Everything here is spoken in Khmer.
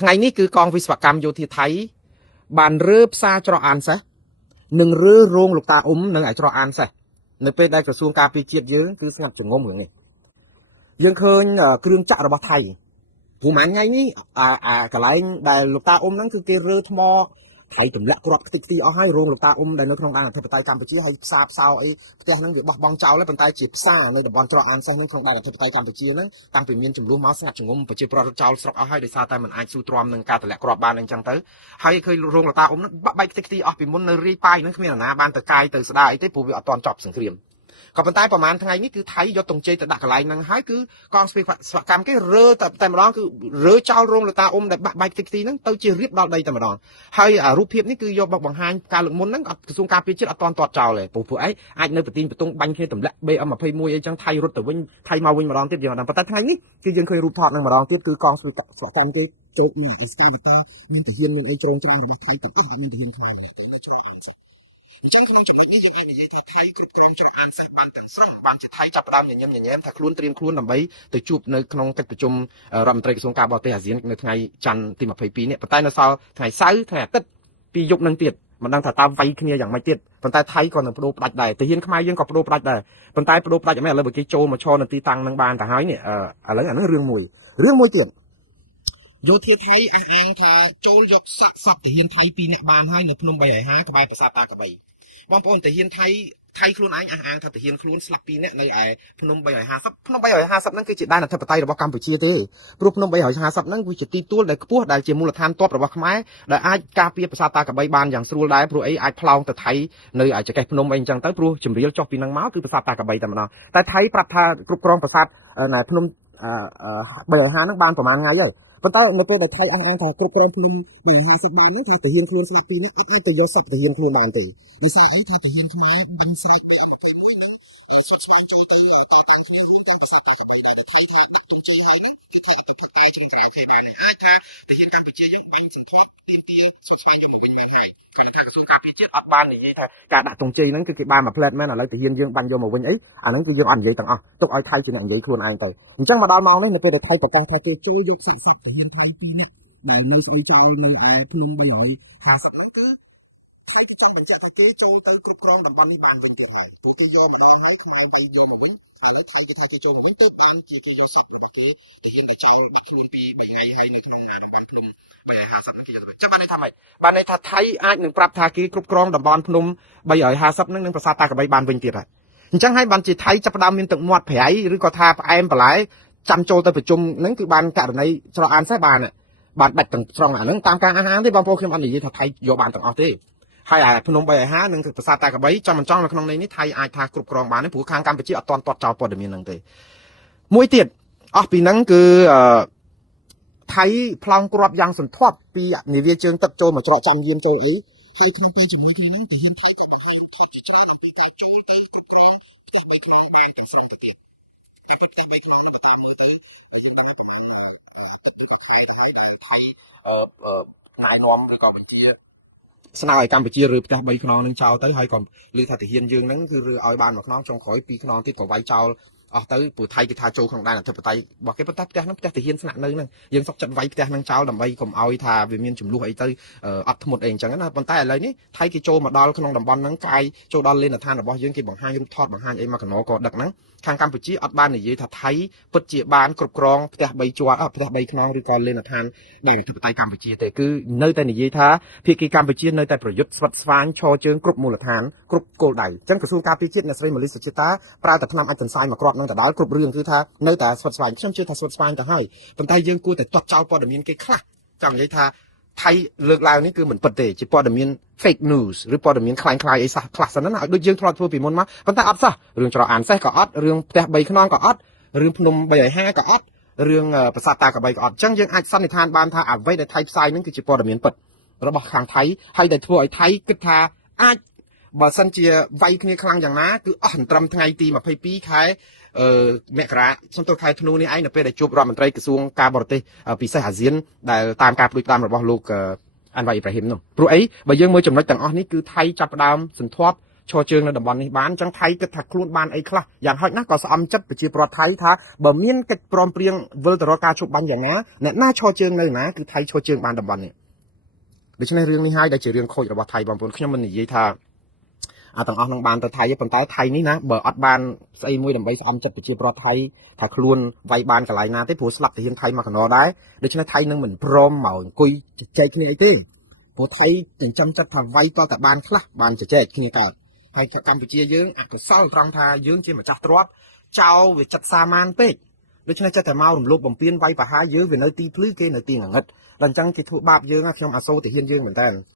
ថ្ងៃនេះគឺកងវិស្វកម្មយោធាថៃបានរើផ្សារច្រកអានសេះនិងរើរោងលោកតាអ៊ុំនិងឯច្រកអានសេះនៅពេលដែលក្រសួងការពារជាតិយើងគឺស្ងាត់ចងំរឿងនេះយើងឃើញគ្រឿងចាក់របស់ថៃព្រោះមួយថ្ងៃនេះកន្លែងដែលលោកតាអ៊ុំហ្នឹងគឺគេរើថ្មថៃទម្លាក់គ្រាប់ខ្ទេចខ្ទីអស់ហើយរោងលោកតាអ៊ុំដែលនៅក្នុងដែនអធិបតេយ្យកម្ពុជាហើយផ្សារផ្សោអីផ្ទះហ្នឹងវាបោះបង់ចោលហើយប៉ុន្តែជាផ្សារនៅតំបន់ច្រកអានសេះហ្នឹងក្នុងដែនអធិបតេយ្យកម្ពុជាហ្នឹងតាំងពីមានចំនួនមកស្ងាត់ចងំប្រជាប្រដ្ឋចោលស្រុកអស់ហើយដោយសារតែมันអាចស៊ូទ្រាំនឹងការទម្លាក់គ្រាប់បានអញ្ចឹងទៅហើយឃើញរោងលោកតាអ៊ុំហ្នឹងបាក់បែកខ្ទេចខ្ទីអស់ពីមុននៅរាយប៉ាយហ្នឹងគ្មានអ្នកណាបានទៅកាយទៅស្ដារអីទេព្រោះវាអត់ទាន់ចប់សង្គ្រាមក៏ប៉ុន្តែប្រហែលថ្ងៃនេះគឺថៃយកទង្ជ័យទៅដាក់កន្លែងហ្នឹងហើយគឺកងស្វ័យកម្មគេរើតែម្ដងគឺរើចោលរោងលោកតាអ៊ុំដែលបាក់បែកខ្ទេចខ្ទីហ្នឹងទៅជារៀបដល់ដីតែម្ដងហើយរូបភាពនេះគឺយកមកបង្ហាញការលើកមុនហ្នឹងក្រសួងការពារជាតិអត់ទាន់ទាត់ចោលទេព្រោះអីអាចនៅប្រទីនបន្ទង់បាញ់គ្នាទម្លាក់ BM21 អីចឹងថៃរត់ទៅវិញថៃមកវិញម្ដងទៀតយើងអត់ដឹងប៉ុន្តែថ្ងៃនេះគឺយើងឃើញរូបថតនឹងម្ដងទៀតគឺកងស្វ័យកម្មគេចូលមកអ៊ីស្កាវតាមានទាហាននឹងអីជ្រងច្រងរបស់ថៃទាំងអស់មានទាហានខ្មែរតែចូលអញ្ចឹងក្នុងចំណុចនេះយើងអាចនិយាយថាថៃគ្រប់គ្រងច្រកអានសេះបានទាំងស្រុងបានជាថៃចាប់ផ្ដើមញញឹមថាខ្លួនត្រៀមខ្លួនដើម្បីទៅជួបនៅក្នុងកិច្ចប្រជុំរដ្ឋមន្ត្រីក្រសួងការបរទេសអាស៊ាននៅថ្ងៃច័ន្ទទី22នេះប៉ុន្តែនៅសល់ថ្ងៃសៅរ៍ថ្ងៃអាទិត្យពីយប់នឹងទៀតមិនដឹងថាតើវាយគ្នាយ៉ាងម៉េចទៀតប៉ុន្តែថៃក៏នឹងបដូរផ្ដាច់ដែរទាហានខ្មែរយើងក៏បដូរផ្ដាច់ដែរប៉ុន្តែបដូរផ្ដាច់អីមែនឥឡូវបើគេចូលមកឈរនៅទីតាំងនឹងបានទៅហើយនេះឥឡូវអានឹងរឿងមួយទៀតយោធាថៃអះអាងថាចូលយកសាកសពទាហានថៃ2នាក់បានហើយនៅភ្នំ350ក្បែរប្រាសាទតាកបីបងប្អូនទាហានថៃខ្លួនឯងអះអាងថាទាហានខ្លួនស្លាប់2នាក់នៅឯភ្នំ350ភ្នំ350ហ្នឹងគឺជាដែនអធិបតេយ្យរបស់កម្ពុជាទេព្រោះភ្នំ350ហ្នឹងវាជាទីទួលដែលខ្ពស់ដែលជាមូលដ្ឋានទ័ពរបស់ខ្មែរដែលអាចការពារប្រាសាទតាកបីបានយ៉ាងស្រួលដែរព្រោះអីអាចផ្លោងទៅថៃនៅឯចកេះភ្នំអីអញ្ចឹងទៅព្រោះជំរាលចុះពីហ្នឹងមកគឺប្រាសាទតាកបីតែម្ដងតែថៃប្រាប់ថាគ្រប់គ្រងប្រាសាទភ្នំ350ហ្នឹងបានប្រហែលថ្ងៃហើយប៉ុន្តែនៅពេលដែលថៃអះអាងថាគ្រប់គ្រងភ្នំ350បាននោះគឺទាហានខ្លួនស្លាប់2នាក់អត់អាចទៅយកសាច់ទាហានខ្លួនបានទេដោយសារអីថាទាហានខ្មែរបានស្លាប់ពីពេលនេះសាច់ស្មៅជួយទៅដល់តាមគ្នាទៅប្រសាទតែថៃថាដាក់ទុនជ័យហើយនោះគឺថាទៅប្រកាសចង្រៃថៃបានអាចថាទាហានកម្ពុជាយើងបាញ់សង្កត់ទីសុខស្វែងយកមកវិញមែនហើយគាត់ថាក្រសួងការពារជាតិអត់បាននិយាយថាការដាក់ទុនជ័យហ្នឹងគឺគេបានមកផ្លែតមែនឥឡូវទាហានយើងបាញ់យកមកវិញអីអាហ្នឹងគឺយើងអត់និយាយទាំងអស់ទុកឲ្យថៃជាអ្នកនិយាយខ្លួនឯងទៅអញ្ចឹងមកដល់ម៉ោងនេះនៅពេលដែលថៃប្រកាសថាគេជួយយកសាច់ទាហានថៃ2នាក់ដែលនៅស្អីចោលនៅឯភ្នំ350គឺចង់បញ្ជាក់ថាគេចូលទៅគ្រប់គ្រងតំបន់នេះបានវិញទៀតហើយពួកគេយកមកនេះគឺពីយើងវិញហើយថៃគេថាគេចូលមកវិញទៅបានជាគេយកសិទ្ធិរបស់គេដែលហ៊ានទៅចោលបាត់ខ្លួនពី3ថ្ងៃហើយនៅក្នុងភ្នំ350គេចាំបានន័យថាម៉េចបានន័យថាថៃអាចនឹងប្រាប់ថាគេគ្រប់គ្រងតំបន់ភ្នំ350នឹងប្រាសាទតាកបីបានវិញទៀតហើយអញ្ចឹងហើយបានជាថៃចាប់ផ្ដើមមានទឹកមាត់ប្រៃឬក៏ថាផ្អែមបន្លែចាំចូលទៅប្រជុំហ្នឹងគឺបានករណីច្រកអានសេះបានដាច់ទាំងស្រុងអាហ្នឹងតាមការអះអាងទេបងប្អូនខ្ញុំអត់និយាយថាថៃយកបានទាំងអស់ទេហើយភ្នំ350និងប្រាសាទតាកបីចំមិនចង់នៅក្នុងនេះថៃអាចថាគ្រប់គ្រងបានទេព្រោះខាងកម្ពុជាអត់ទាន់ទាត់ចោលព័ត៌មានហ្នឹងទេមួយទៀតអស់ពីហ្នឹងគឺថៃប្លង់គ្រាប់យ៉ាងសន្ធាប់ពីនាវាជើងទឹកចូលមកច្រកចាំយាមចូលអីហើយក្នុងពេលជាមួយគ្នាហ្នឹងទាហានថៃក៏បានថតពីច្រើនពីការចូលទៅគ្រប់គ្រងផ្ទះបីក្នុងបានទាំងស្រុងទៅទៀតហើយផ្ទះបីក្នុងទៅតាមទៅថៃនាំនៅកម្ពុជាស្នើឲ្យកម្ពុជារើផ្ទះ3ខ្នងនឹងចោលទៅហើយក៏លើថាទាហានយើងហ្នឹងគឺរើឲ្យបាន1ខ្នងចុងក្រោយ2ខ្នងទៀតក៏វាយចោលអស់ទៅព្រោះថៃគេថាចូលក្នុងដែនអធិបតេយ្យរបស់គេប៉ុន្តែផ្ទះហ្នឹងផ្ទះទាហានស្នាក់នៅហ្នឹងយើងសុកចិត្តវាយផ្ទះហ្នឹងចោលដើម្បីកុំឲ្យថាវាមានចំនួនអីទៅអត់ធ្មត់អីអញ្ចឹងណាប៉ុន្តែឥឡូវនេះថៃគេចូលមកដល់ក្នុងតំបន់ហ្នឹងកាយចូលដល់លេនដ្ឋានរបស់យើងគេបង្ហាញរូបថតបង្ហាញអីមកកណោក៏ដឹកហ្នឹងខាងកម្ពុជាអត់បាននិយាយថាថៃពិតជាបានគ្រប់គ្រងផ្ទះ3ជាន់ផ្ទះ3ខ្នងឬក៏លេនដ្ឋានដែនអធិបតេយ្យកម្ពុជាទេគឺនៅតែនិយាយថាភាគីកម្ពុជានៅតែប្រយុទ្ធស្វិតស្វាញឈរជើងគ្រប់មូលដ្ឋានគ្រប់គោលដៅអញ្ចឹងក្រសួងការពារជាតិអ្នកស្រីម៉ាលីសុជាតាប្រើតែថ្នាំអាចសន្សាយមកគ្រាប់នឹងដដែលគ្រប់រឿងគឺថានៅតែស្វិតស្វាញខ្ញុំជឿថាស្វិតស្វាញទៅហើយប៉ុន្តែយើងគួរតែទាត់ចោលព័ត៌មានគេខ្លះចង់និយាយថាថៃលើកឡើងនេះគឺមិនពិតទេជាព័ត៌មាន fake news ឬព័ត៌មានคล้ายៗអីសោះខ្លះសិនណាឲ្យដូចយើងធ្លាប់ធ្វើពីមុនមកប៉ុន្តែអត់សោះរឿងច្រកអានសេះក៏អត់រឿងផ្ទះ3ខ្នងក៏អត់រឿងភ្នំ350ក៏អត់រឿងប្រាសាទតាកបីក៏អត់អញ្ចឹងយើងអាចសន្និដ្ឋានបានថាអ្វីដែលថៃផ្សាយនឹងគឺជាព័ត៌មានពិតរបស់ខាងថៃហើយដែលធ្វើឲ្យថៃគិតថាអាចបើសិនជាវាយគ្នាខ្លាំងយ៉ាងណាគឺអស់ត្រឹមថ្ងៃទី22ខែមករាសំទោសខែធ្នូនេះឯងនៅពេលដែលជួបរដ្ឋមន្ត្រីក្រសួងការបរទេសពិសេសអាស៊ានដែលតាមការផ្ដួចផ្ដើមរបស់លោកអានវ៉ៃអ៊ីប្រាហ៊ីមនោះព្រោះអីបើយើងមើលចំណុចទាំងអស់នេះគឺថៃចាប់ផ្ដើមសន្ធាប់ ឈរជើងនៅតំបន់នេះបានចឹងថៃគិតថាខ្លួនបានអីខ្លះយ៉ាងហោចណាស់ក៏ស្អំចិត្តប្រជាប្រដ្ឋថៃថាបើមានកិច្ចព្រមព្រៀងវិលទៅរកការជួបបាញ់យ៉ាងណាអ្នកណាឈរជើងនៅណាគឺថៃឈរជើងបានតំបន់នេះដូច្នេះរឿងនេះហើយដែលជារឿងខូចរបស់ថៃបងប្អូនខ្ញុំមិននិយាយថាទាំងអស់នឹងបានទៅថៃទេប៉ុន្តែថៃនេះណាបើអត់បានស្អីមួយដើម្បីស្អំចិត្តប្រជាប្រដ្ឋថៃថាខ្លួនវាយបានកន្លែងណាទេព្រោះស្លាប់ទាហានថៃមកកណ្ដោដែរដូច្នេះថៃនឹងមិនព្រមមកអង្គុយជជែកគ្នាអីទេព្រោះថៃចិញ្ចឹមចិត្តថាវាយតតែបានខ្លះបានជជែកគ្នាកើតហើយកម្ពុជាយើងអកុសលត្រង់ថាយើងជាម្ចាស់ទ្រព្យចោលវាចិត្តសាមញ្ញពេកដូច្នេះចិត្តតែមករំលោភបំពានវាយប្រហារយើងវានៅទីភ្លឺគេនៅទីងងឹតដល់អញ្ចឹងគេធ្វើបាបយើងខ្ញុំអាសូរទាហានយើងមែនតើ